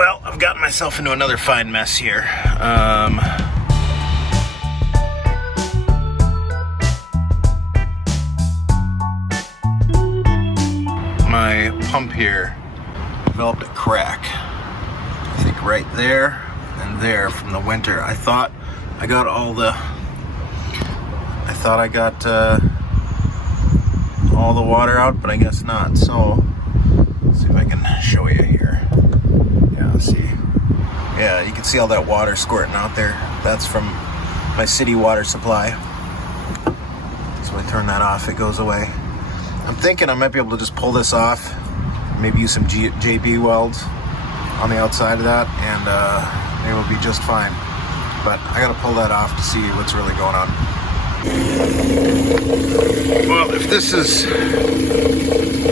Well, I've gotten myself into another fine mess here. My pump here developed a crack. I think right there and there from the winter. I thought I got all the water out, but I guess not. So let's see if I can show you here. Yeah, see. Yeah, you can see all that water squirting out there. That's from my city water supply. So I turn that off, it goes away. I'm thinking I might be able to just pull this off, maybe use some JB welds on the outside of that, and it will be just fine. But I gotta pull that off to see what's really going on. Well, if this is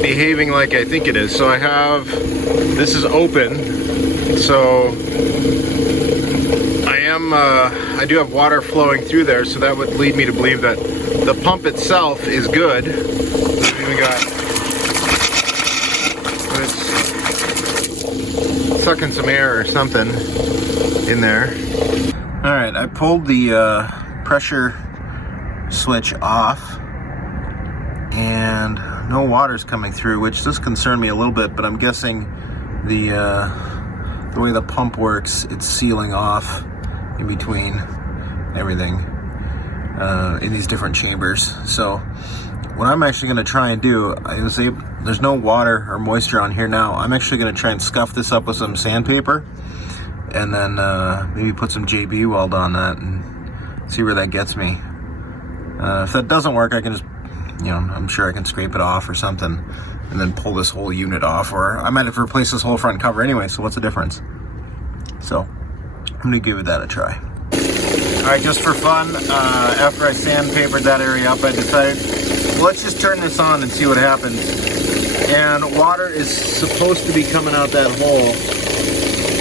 behaving like I think it is, so this is open, so I do have water flowing through there, so that would lead me to believe that the pump itself is good. It's sucking some air or something in there. All right, I pulled the pressure switch off and no water's coming through, which does concern me a little bit, but I'm guessing the way the pump works, it's sealing off in between everything in these different chambers. So what I'm actually going to try and do, there's no water or moisture on here now. I'm actually going to try and scuff this up with some sandpaper and then maybe put some JB weld on that and see where that gets me. If that doesn't work, I can just, I'm sure I can scrape it off or something and then pull this whole unit off, or I might have to replace this whole front cover anyway, so what's the difference? So I'm gonna give that a try. All right, just for fun, after I sandpapered that area up, I decided, well, let's just turn this on and see what happens. And water is supposed to be coming out that hole.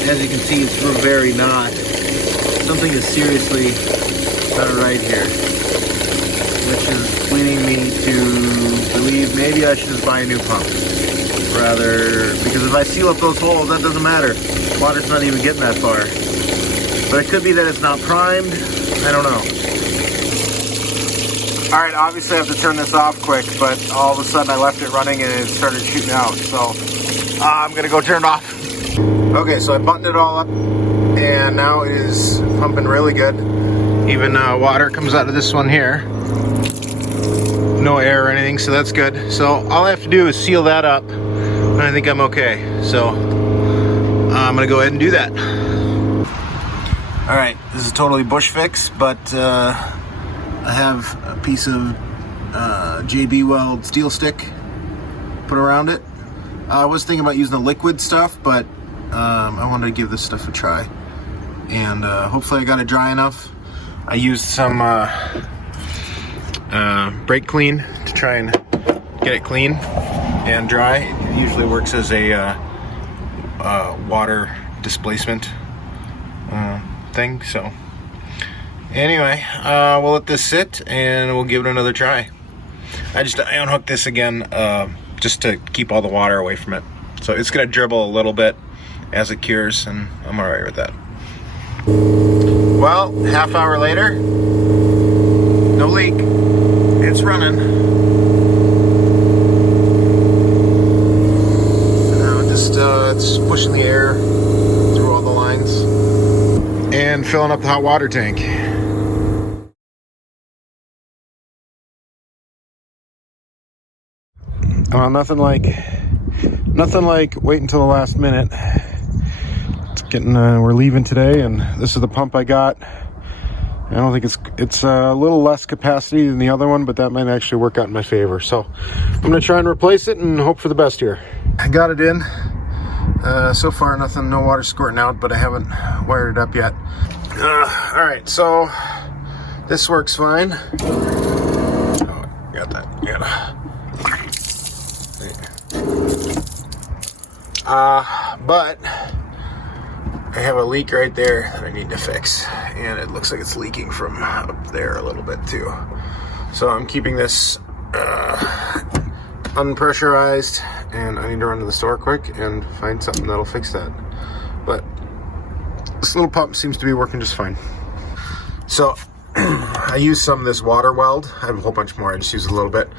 As you can see, it's very not. Something is seriously not right here, which is leading me to believe maybe I should just buy a new pump. Because if I seal up those holes, that doesn't matter. Water's not even getting that far. But it could be that it's not primed. I don't know. All right, obviously I have to turn this off quick, but all of a sudden I left it running and it started shooting out. So I'm gonna go turn it off. Okay, so I buttoned it all up and now it is pumping really good. Even water comes out of this one here. No air or anything, so that's good. So all I have to do is seal that up and I think I'm okay. So I'm gonna go ahead and do that. All right, this is totally bush fix, but I have a piece of JB Weld steel stick put around it. I was thinking about using the liquid stuff, but I wanted to give this stuff a try. And hopefully I got it dry enough. I used some brake clean to try and get it clean and dry. It usually works as a water displacement thing. So anyway, we'll let this sit and we'll give it another try. I unhooked this again just to keep all the water away from it. So it's gonna dribble a little bit as it cures, and I'm all right with that. Well, half hour later, no leak. It's running. Now it's pushing the air through all the lines and filling up the hot water tank. Nothing like waiting until the last minute. It's getting we're leaving today, and this is the pump I got. I don't think it's a little less capacity than the other one, but that might actually work out in my favor. So I'm gonna try and replace it and hope for the best here. I got it in. So far no water squirting out, but I haven't wired it up yet. All right, so this works fine. Oh, got that. Yeah. But I have a leak right there that I need to fix, and it looks like it's leaking from up there a little bit too. So I'm keeping this unpressurized, and I need to run to the store quick and find something that'll fix that. But this little pump seems to be working just fine. So I used some of this water weld. I have a whole bunch more. I just used a little bit,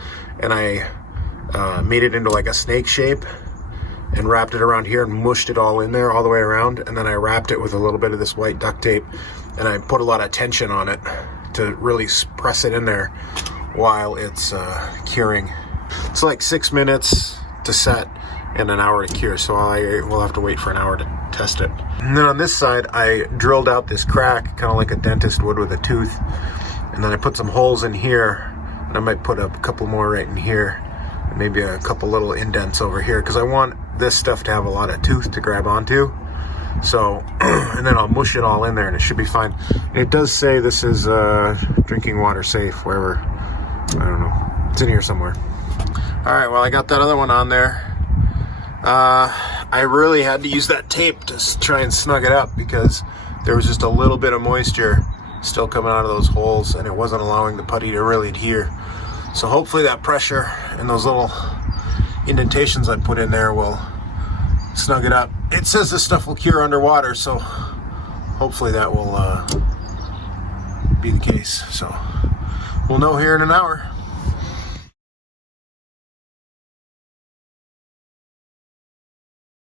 and I made it into like a snake shape and wrapped it around here and mushed it all in there all the way around. And then I wrapped it with a little bit of this white duct tape, and I put a lot of tension on it to really press it in there while it's curing. It's like 6 minutes to set and an hour to cure, so we'll have to wait for an hour to test it. And then on this side, I drilled out this crack, kind of like a dentist would with a tooth, and then I put some holes in here, and I might put a couple more right in here, and maybe a couple little indents over here, because I want this stuff to have a lot of tooth to grab onto. So, and then I'll mush it all in there, and it should be fine. And it does say this is drinking water safe, wherever, I don't know, it's in here somewhere. All right, well, I got that other one on there. I really had to use that tape to try and snug it up, because there was just a little bit of moisture still coming out of those holes, and it wasn't allowing the putty to really adhere. So hopefully that pressure and those little indentations I put in there will snug it up. It says this stuff will cure underwater, so hopefully that will be the case. So we'll know here in an hour.